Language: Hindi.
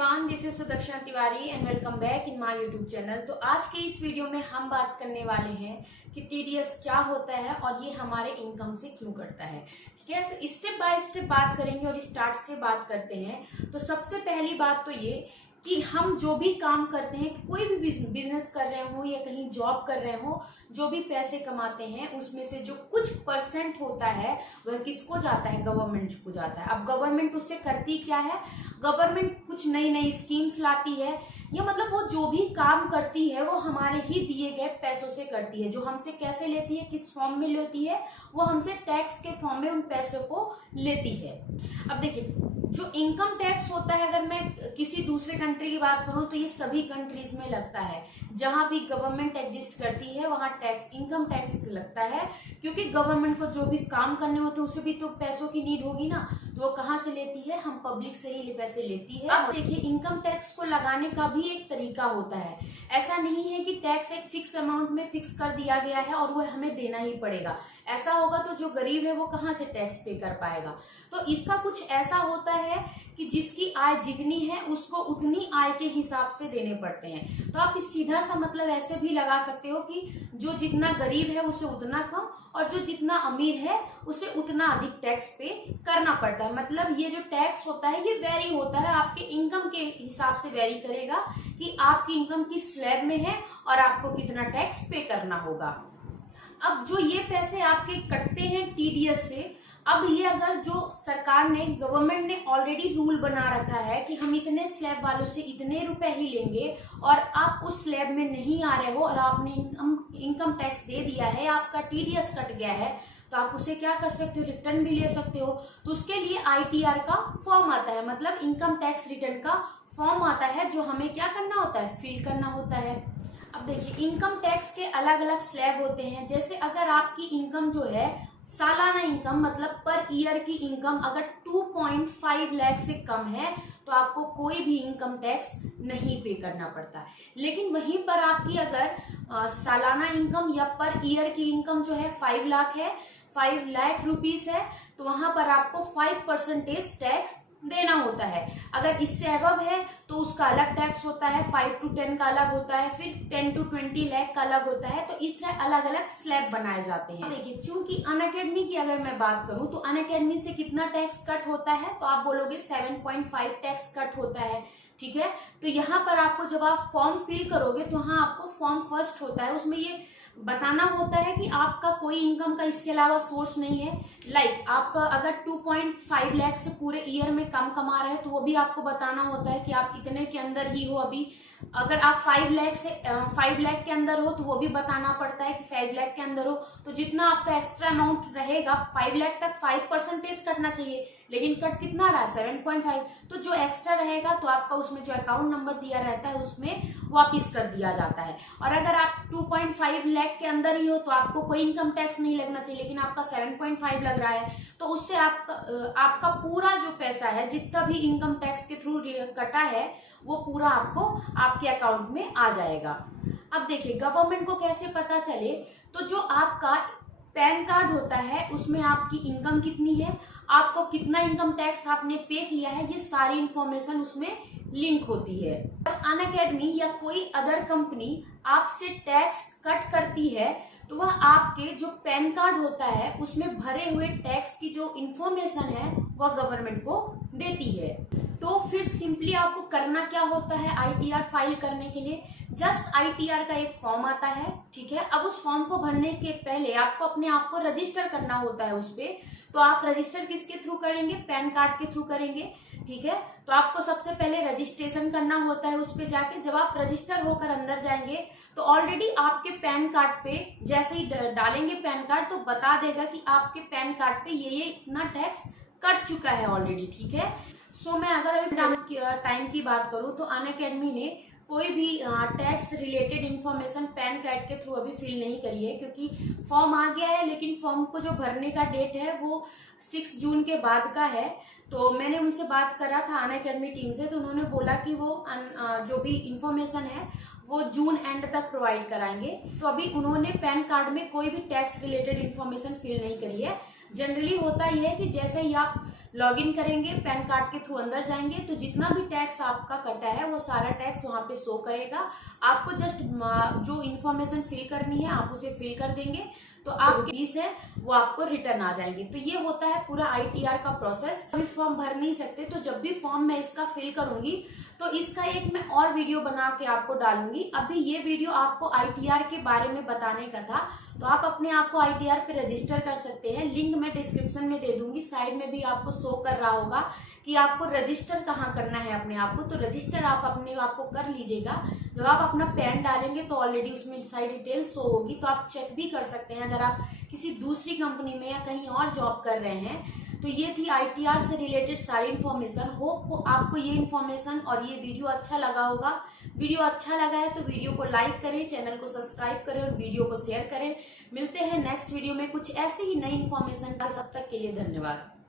Everyone, this is Sudarshan Tiwari and welcome back in my YouTube channel. तो आज के इस वीडियो में हम बात करने वाले हैं कि टीडीएस क्या होता है और ये हमारे इनकम से क्यों कटता है। ठीक है, तो स्टेप बाय स्टेप बात करेंगे और स्टार्ट से बात करते हैं। तो सबसे पहली बात तो ये कि हम जो भी काम करते हैं, कोई भी बिजनेस कर रहे हो या कहीं जॉब कर रहे हो, जो भी पैसे कमाते हैं उसमें से जो कुछ परसेंट होता है वह किसको जाता है? गवर्नमेंट को जाता है। अब गवर्नमेंट उससे करती क्या है? गवर्नमेंट कुछ नई नई स्कीम्स लाती है, या मतलब वो जो भी काम करती है वो हमारे ही दिए गए पैसों से करती है। जो हमसे कैसे लेती है, किस फॉर्म में लेती है? वो हमसे टैक्स के फॉर्म में उन पैसों को लेती है। अब देखिए, जो इनकम टैक्स होता है, अगर मैं किसी दूसरे कंट्री की बात करूं तो ये सभी कंट्रीज में लगता है। जहां भी गवर्नमेंट एग्जिस्ट करती है वहां टैक्स, इनकम टैक्स लगता है, क्योंकि गवर्नमेंट को जो भी काम करने होते हैं उसे भी तो पैसों की नीड होगी ना, तो वो कहाँ से लेती है? हम पब्लिक से ही पैसे लेती है। अब देखिए, इनकम टैक्स को लगाने का भी एक तरीका होता है। ऐसा नहीं है कि टैक्स एक फिक्स अमाउंट में फिक्स कर दिया गया है और वो हमें देना ही पड़ेगा। ऐसा होगा तो जो गरीब है वो कहाँ से टैक्स पे कर पाएगा? तो इसका कुछ ऐसा होता है कि जिसकी आय जितनी है उसको उतनी आय के हिसाब से देने पड़ते हैं। तो आप इस सीधा सा मतलब ऐसे भी लगा सकते हो कि जो जितना गरीब है उसे उतना कम और जो जितना अमीर है उसे उतना अधिक टैक्स पे करना पड़ता है। मतलब ये जो टैक्स होता है ये वेरी होता है, आपके इनकम के हिसाब से वेरी करेगा कि आपकी इनकम किस स्लैब में है और आपको कितना टैक्स पे करना होगा। अब जो ये पैसे आपके कटते हैं टीडीएस से, अब ये अगर जो सरकार ने, गवर्नमेंट ने ऑलरेडी रूल बना रखा है कि हम इतने स्लैब वालों से इतने रुपए ही लेंगे और आप उस स्लैब में नहीं आ रहे हो और आपने इनकम टैक्स दे दिया है, आपका टीडीएस कट गया है, तो आप उसे क्या कर सकते हो? रिटर्न भी ले सकते हो। तो उसके लिए आईटीआर का फॉर्म आता है, मतलब इनकम टैक्स रिटर्न का फॉर्म आता है, जो हमें क्या करना होता है? फिल करना होता है। अब देखिए, इनकम टैक्स के अलग अलग स्लैब होते हैं। जैसे अगर आपकी इनकम जो है, सालाना इनकम मतलब पर ईयर की इनकम अगर 2.5 लाख से कम है तो आपको कोई भी इनकम टैक्स नहीं पे करना पड़ता। लेकिन वहीं पर आपकी अगर सालाना इनकम या पर ईयर की इनकम जो है 5 लाख है, 5 लाख रुपीस है, तो वहां पर आपको 5% टैक्स देना होता है। अगर इससे अबव है तो उसका अलग टैक्स होता है, 5 to 10 का अलग होता है, फिर 10 to 20 लाख का अलग होता है। तो इस तरह अलग अलग स्लैब बनाए जाते हैं। देखिए, चूंकि अनअकैडमी की अगर मैं बात करूं तो अनअकैडमी से कितना टैक्स कट होता है? तो आप बोलोगे 7.5 टैक्स कट होता है। ठीक है, तो यहाँ पर आपको जब आप फॉर्म फिल करोगे तो हाँ, आपको फॉर्म फर्स्ट होता है, उसमें ये बताना होता है कि आपका कोई इनकम का इसके अलावा सोर्स नहीं है। लाइक आप अगर 2.5 लाख से पूरे ईयर में कम कमा रहे हैं तो वो भी आपको बताना होता है कि आप इतने के अंदर ही हो। अभी अगर आप 5 लाख के अंदर हो तो वो भी बताना पड़ता है कि 5 लाख के अंदर हो, तो जितना आपका एक्स्ट्रा अमाउंट रहेगा 5 लाख तक 5% कटना चाहिए, लेकिन कट कितना रहा? 7.5। तो जो एक्स्ट्रा रहेगा तो आपका उसमें जो अकाउंट नंबर दिया रहता है उसमें वापिस कर दिया जाता है। और अगर आप 2.5 लाख के अंदर ही हो तो आपको कोई इनकम टैक्स नहीं लगना चाहिए, लेकिन आपका 7.5 लग रहा है, तो उससे आपका पूरा जो पैसा है, जितना भी इनकम टैक्स के थ्रू कटा है, वो पूरा आपको आपके अकाउंट में आ जाएगा। अब देखिए, गवर्नमेंट को कैसे पता चले? तो जो आपका पैन कार्ड होता है उसमें आपकी इनकम कितनी है, आपको कितना इनकम टैक्स आपने पे किया है, ये सारी इंफॉर्मेशन उसमें लिंक होती है। अनअकैडमी या कोई अदर कंपनी आपसे टैक्स कट करती है तो वह आपके जो पैन कार्ड होता है उसमें भरे हुए टैक्स की जो इंफॉर्मेशन है वह गवर्नमेंट को देती है। तो फिर सिंपली आपको करना क्या होता है? आईटीआर फाइल करने के लिए जस्ट आईटीआर का एक फॉर्म आता है। ठीक है, अब उस फॉर्म को भरने के पहले आपको अपने आप को रजिस्टर करना होता है उस पे। तो आप रजिस्टर किसके थ्रू करेंगे? पैन कार्ड के थ्रू करेंगे। ठीक है, तो आपको सबसे पहले रजिस्ट्रेशन करना होता है उस पे जाके। जब आप रजिस्टर होकर अंदर जाएंगे तो ऑलरेडी आपके पैन कार्ड पे जैसे ही डालेंगे पैन कार्ड तो बता देगा कि आपके पैन कार्ड पे ये इतना टैक्स कट चुका है ऑलरेडी। ठीक है, सो मैं अगर अभी टाइम की बात करूं तो अनअकैडमी ने कोई भी tax related information pan card के थ्रू अभी फिल नहीं करी है, क्योंकि फॉर्म आ गया है, लेकिन फॉर्म को जो भरने का डेट है वो 6 जून के बाद का है। तो मैंने उनसे बात करा था अनअकैडमी टीम से, तो उन्होंने बोला कि वो जो भी इंफॉर्मेशन है वो जून एंड तक प्रोवाइड कराएंगे। तो अभी उन्होंने पैन कार्ड में कोई भी टैक्स रिलेटेड इंफॉर्मेशन फिल नहीं करी है। जनरली होता यह है कि जैसे ही आप लॉगिन करेंगे, पैन कार्ड के थ्रू अंदर जाएंगे, तो जितना भी टैक्स आपका कटा है वो सारा टैक्स वहां पे शो करेगा। आपको जस्ट जो इन्फॉर्मेशन फिल करनी है आप उसे फिल कर देंगे, तो आप फीस है वो आपको रिटर्न आ जाएंगे। तो ये होता है पूरा ITR का प्रोसेस। अभी फॉर्म भर नहीं सकते, तो जब भी फॉर्म मैं इसका फिल करूंगी तो इसका एक मैं और वीडियो बना के आपको डालूंगी। अभी ये वीडियो आपको ITR के बारे में बताने का था, तो आप अपने आप को ITR पे रजिस्टर कर सकते हैं। लिंक मैं डिस्क्रिप्शन में दे दूंगी, साइड में भी आपको शो कर रहा होगा कि आपको रजिस्टर कहाँ करना है अपने आप को। तो रजिस्टर आप अपने आप को कर लीजिएगा। जब आप अपना पैन डालेंगे तो ऑलरेडी उसमें सारी डिटेल शो होगी, तो आप चेक भी कर सकते हैं अगर आप किसी दूसरी कंपनी में या कहीं और जॉब कर रहे हैं। तो ये थी ITR से रिलेटेड सारी इन्फॉर्मेशन। होप आपको ये इन्फॉर्मेशन और ये वीडियो अच्छा लगा होगा। वीडियो अच्छा लगा है तो वीडियो को लाइक करें, चैनल को सब्सक्राइब करें और वीडियो को शेयर करें। मिलते हैं नेक्स्ट वीडियो में कुछ ऐसी ही नई इन्फॉर्मेशन का। तब तक के लिए धन्यवाद।